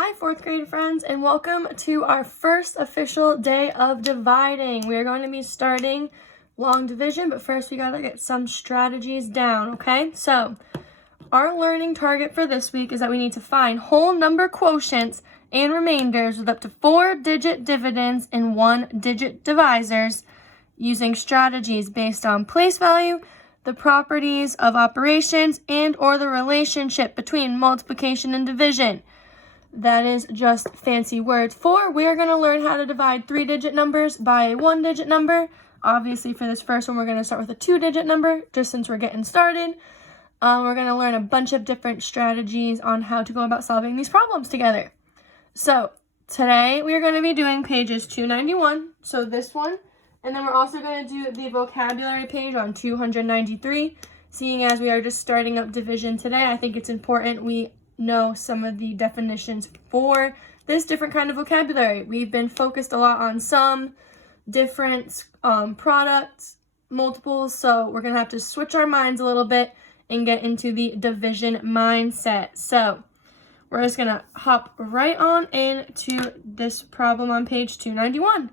Hi, fourth grade friends, and welcome to our first official day of dividing. We are going to be starting long division, but first we gotta get some strategies down, okay? So, our learning target for this week is that we need to find whole number quotients and remainders with up to 4-digit dividends and 1-digit divisors using strategies based on place value, the properties of operations, and or the relationship between multiplication and division. That is just fancy words for we are going to learn how to divide 3-digit numbers by a 1-digit number. Obviously, for this first one, we're going to start with a 2-digit number, just since we're getting started. We're going to learn a bunch of different strategies on how to go about solving these problems together. So, today we are going to be doing pages 291, so this one, and then we're also going to do the vocabulary page on 293. Seeing as we are just starting up division today, I think it's important we know some of the definitions for this different kind of vocabulary. We've been focused a lot on sum, difference, products, multiples, so we're going to have to switch our minds a little bit and get into the division mindset. So we're just going to hop right on into this problem on page 291.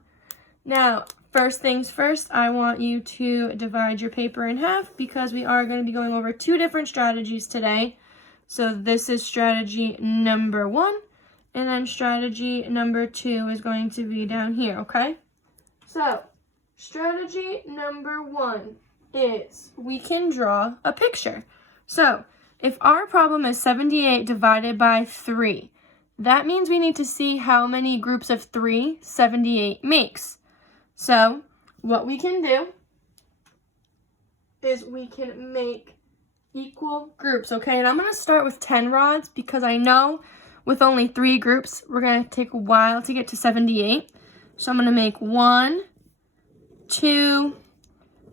Now, first things first, I want you to divide your paper in half because we are going to be going over 2 different strategies today. So this is strategy number 1, and then strategy number 2 is going to be down here, okay? So, strategy number 1 is we can draw a picture. So, if our problem is 78 divided by 3, that means we need to see how many groups of 3 78 makes. So, what we can do is we can make equal groups, okay? And I'm going to start with 10 rods because I know with only 3 groups, we're going to take a while to get to 78. So I'm going to make 1, 2,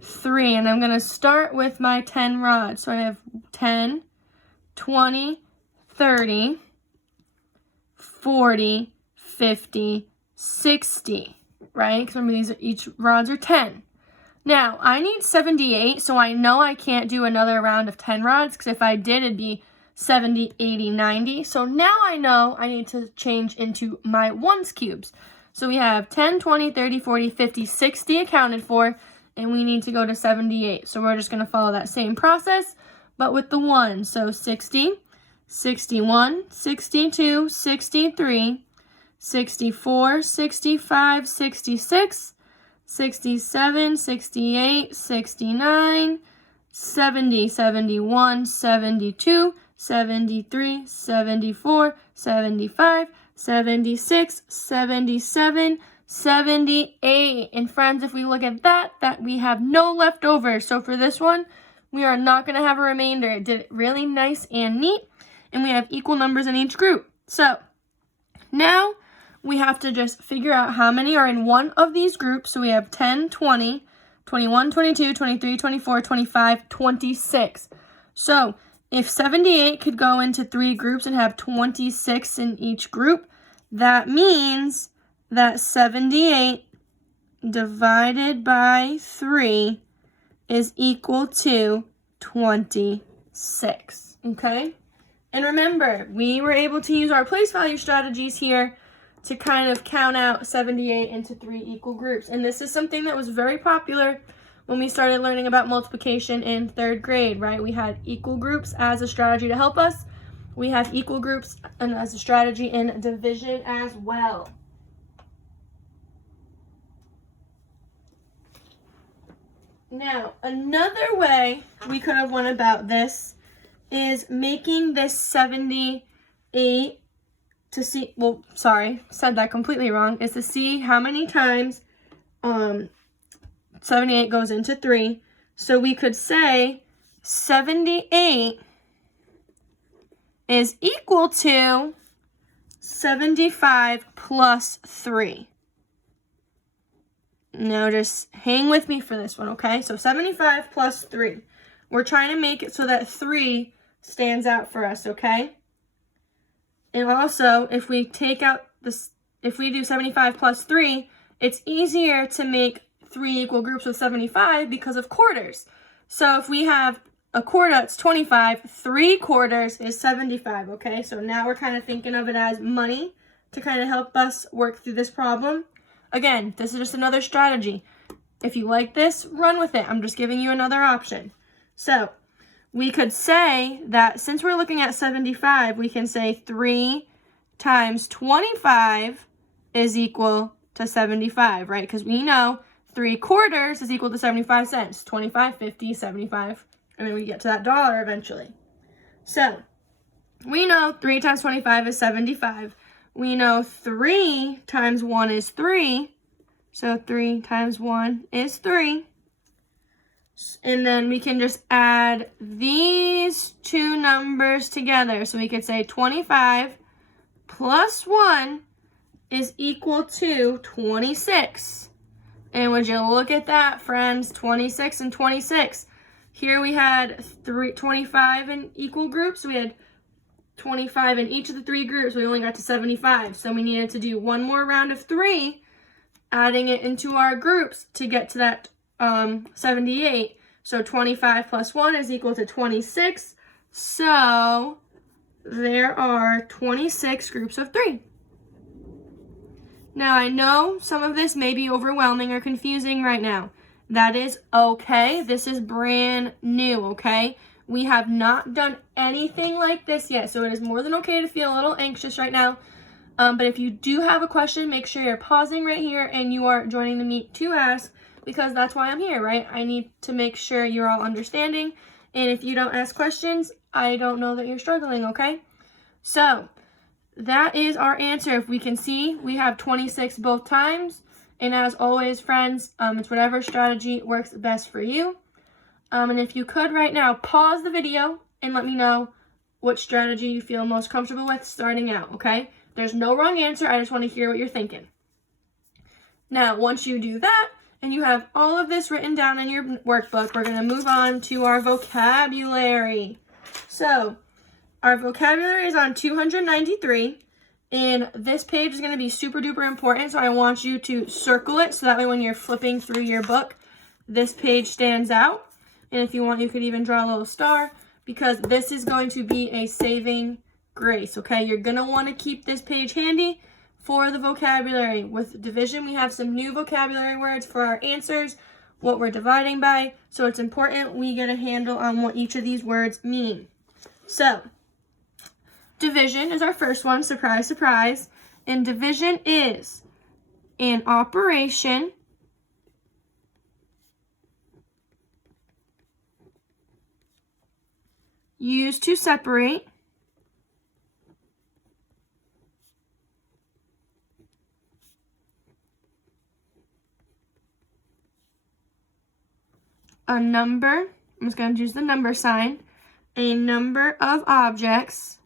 3, and I'm going to start with my 10 rods. So I have 10, 20, 30, 40, 50, 60, right? Because remember, each rods are 10. Now, I need 78, so I know I can't do another round of 10 rods, because if I did, it'd be 70, 80, 90. So now I know I need to change into my ones cubes. So we have 10, 20, 30, 40, 50, 60 accounted for, and we need to go to 78. So we're just going to follow that same process, but with the ones. So 60, 61, 62, 63, 64, 65, 66, 67, 68, 69, 70, 71, 72, 73, 74, 75, 76, 77, 78. And friends, if we look at that we have no leftovers. So for this one, we are not going to have a remainder. It did it really nice and neat, and we have equal numbers in each group. So now we have to just figure out how many are in one of these groups. So we have 10, 20, 21, 22, 23, 24, 25, 26. So if 78 could go into 3 groups and have 26 in each group, that means that 78 divided by 3 is equal to 26, okay? And remember, we were able to use our place value strategies here to kind of count out 78 into 3 equal groups. And this is something that was very popular when we started learning about multiplication in 3rd grade, right? We had equal groups as a strategy to help us. We have equal groups and as a strategy in division as well. Now, another way we could have went about this is making this 78 to see, well, sorry, said that completely wrong, is to see how many times 78 goes into 3. So we could say 78 is equal to 75 plus 3. Now just hang with me for this one, okay? So 75 plus 3. We're trying to make it so that 3 stands out for us, okay? And also, if we take out this, if we do 75 plus 3, it's easier to make 3 equal groups with 75 because of quarters. So if we have a quarter, it's 25. 3/4 is 75, okay? So now we're kind of thinking of it as money to kind of help us work through this problem. Again, this is just another strategy. If you like this, run with it. I'm just giving you another option. So we could say that since we're looking at 75, we can say 3 times 25 is equal to 75, right? Because we know 3/4 is equal to 75 cents. 25, 50, 75. And then we get to that dollar eventually. So we know 3 times 25 is 75. We know 3 times 1 is 3. So 3 times 1 is 3. And then we can just add these two numbers together. So we could say 25 plus 1 is equal to 26. And would you look at that, friends? 26 and 26. Here we had 25 in equal groups. So we had 25 in each of the 3 groups. We only got to 75. So we needed to do one more round of 3, adding it into our groups to get to that 78. So 25 plus 1 is equal to 26. So there are 26 groups of 3. Now, I know some of this may be overwhelming or confusing right now. That is okay. This is brand new, okay? We have not done anything like this yet, so it is more than okay to feel a little anxious right now. But if you do have a question, make sure you're pausing right here and you are joining the meet to ask, because that's why I'm here, right? I need to make sure you're all understanding. And if you don't ask questions, I don't know that you're struggling, okay? So that is our answer. If we can see, we have 26 both times. And as always, friends, it's whatever strategy works best for you. And if you could right now, pause the video and let me know what strategy you feel most comfortable with starting out, okay? There's no wrong answer. I just want to hear what you're thinking. Now, once you do that, and you have all of this written down in your workbook, we're going to move on to our vocabulary. So, our vocabulary is on 293, and this page is going to be super duper important, so I want you to circle it, so that way when you're flipping through your book, this page stands out. And if you want, you could even draw a little star, because this is going to be a saving grace, okay? You're going to want to keep this page handy for the vocabulary. With division, we have some new vocabulary words for our answers, what we're dividing by, so it's important we get a handle on what each of these words mean. So, division is our first one, surprise, surprise, and division is an operation used to separate a number, I'm just going to use the number sign, a number of objects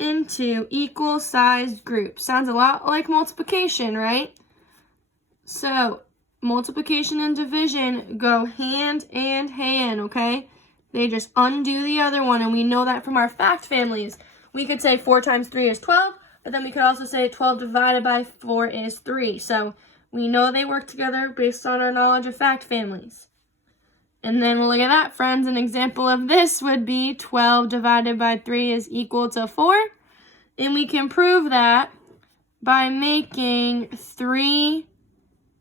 into equal-sized groups. Sounds a lot like multiplication, right? So, multiplication and division go hand in hand, okay? They just undo the other one, and we know that from our fact families. We could say 4 times 3 is 12, but then we could also say 12 divided by 4 is 3. So we know they work together based on our knowledge of fact families. And then look at that, friends. An example of this would be 12 divided by 3 is equal to 4. And we can prove that by making 3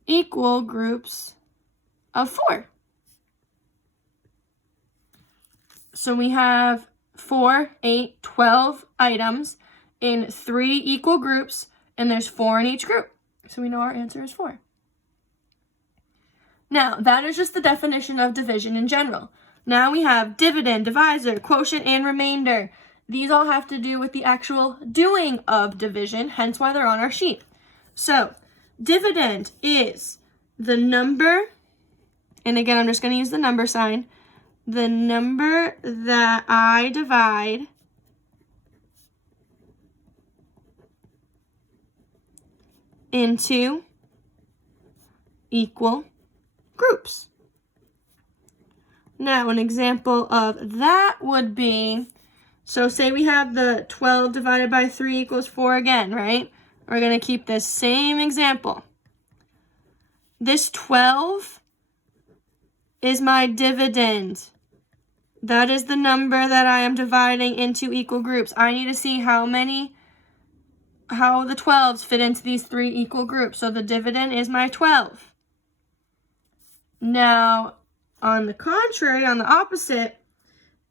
equal groups of 4. So we have 4, 8, 12 items in 3 equal groups, and there's 4 in each group. So we know our answer is 4. Now, that is just the definition of division in general. Now we have dividend, divisor, quotient, and remainder. These all have to do with the actual doing of division, hence why they're on our sheet. So, dividend is the number, and again, I'm just going to use the number sign, the number that I divide into equal groups. Now, an example of that would be, so say we have the 12 divided by 3 equals 4 again, right? We're going to keep this same example. this 12 is my dividend. That is the number that I am dividing into equal groups. I need to see how the 12s fit into these 3 equal groups. So the dividend is my 12. Now, on the contrary, on the opposite,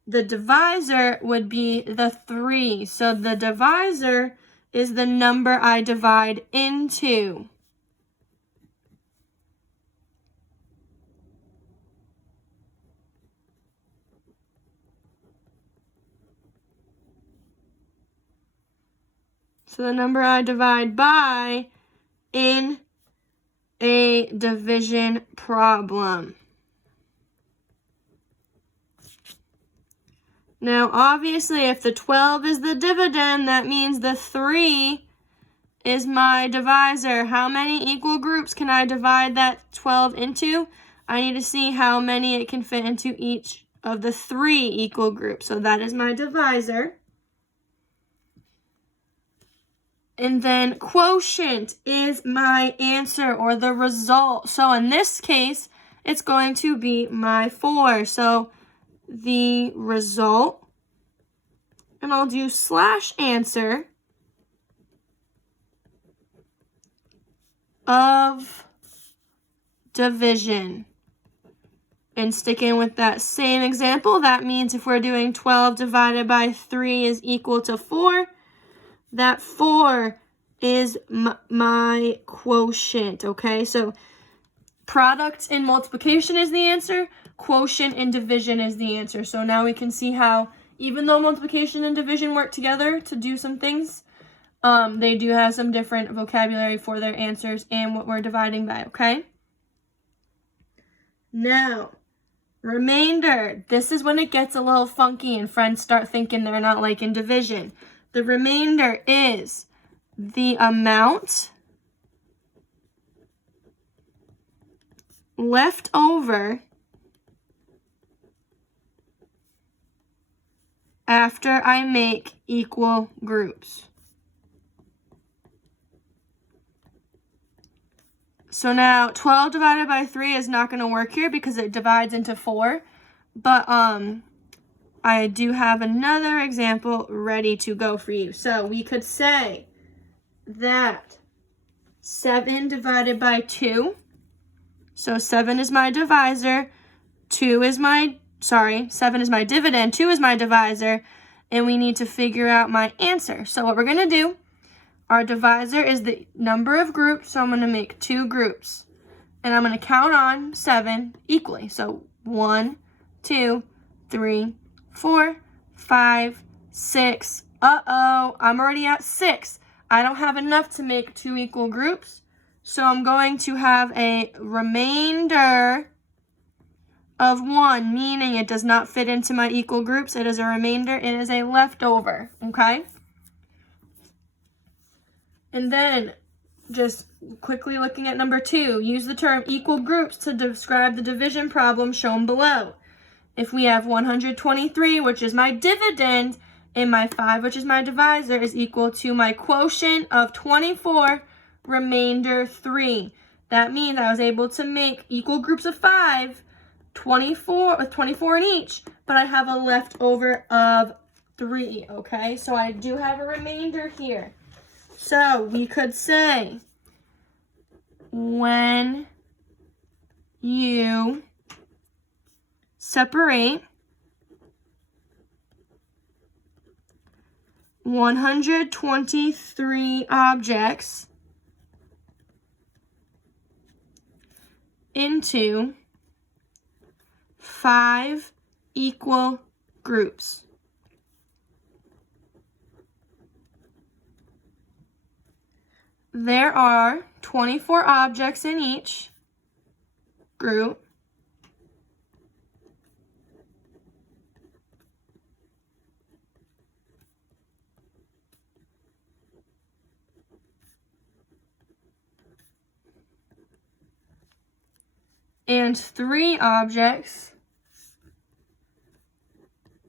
the divisor would be the 3. So the divisor is the number I divide into. So the number I divide by in a division problem. Now, obviously, if the 12 is the dividend, that means the 3 is my divisor. How many equal groups can I divide that 12 into? I need to see how many it can fit into each of the 3 equal groups. So that is my divisor. And then quotient is my answer or the result. So in this case, it's going to be my 4. So the result, and I'll do /answer of division. And sticking with that same example, that means if we're doing 12 divided by 3 is equal to 4, that 4 is my quotient, okay? So product in multiplication is the answer. Quotient in division is the answer. So now we can see how, even though multiplication and division work together to do some things, they do have some different vocabulary for their answers and what we're dividing by, okay? Now, remainder. This is when it gets a little funky and friends start thinking they're not liking division. The remainder is the amount left over after I make equal groups. So now 12 divided by 3 is not going to work here because it divides into 4. But I do have another example ready to go for you. So we could say that 7 divided by 2. So 7 is my divisor, 7 is my dividend, 2 is my divisor, and we need to figure out my answer. So what we're going to do, our divisor is the number of groups, so I'm going to make 2 groups. And I'm going to count on 7 equally. So 1, 2, 3, 4, 5, 6. Uh-oh, I'm already at 6. I don't have enough to make 2 equal groups. So I'm going to have a remainder of 1, meaning it does not fit into my equal groups. It is a remainder. It is a leftover, okay? And then, just quickly looking at number 2, use the term equal groups to describe the division problem shown below. If we have 123, which is my dividend, and my 5, which is my divisor, is equal to my quotient of 24, remainder 3. That means I was able to make equal groups of 5, 24 with 24 in each, but I have a leftover of 3, okay? So I do have a remainder here. So we could say when you separate 123 objects into 5 equal groups. There are 24 objects in each group. And 3 objects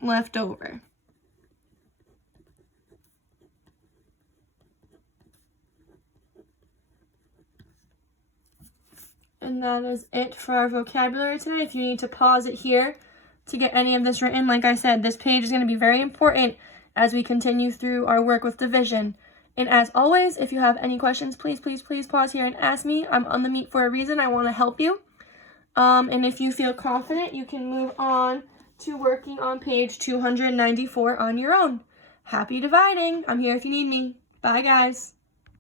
left over. And that is it for our vocabulary today. If you need to pause it here to get any of this written, like I said, this page is going to be very important as we continue through our work with division. And as always, if you have any questions, please pause here and ask me. I'm on the meet for a reason. I want to help you. And if you feel confident, you can move on to working on page 294 on your own. Happy dividing. I'm here if you need me. Bye, guys.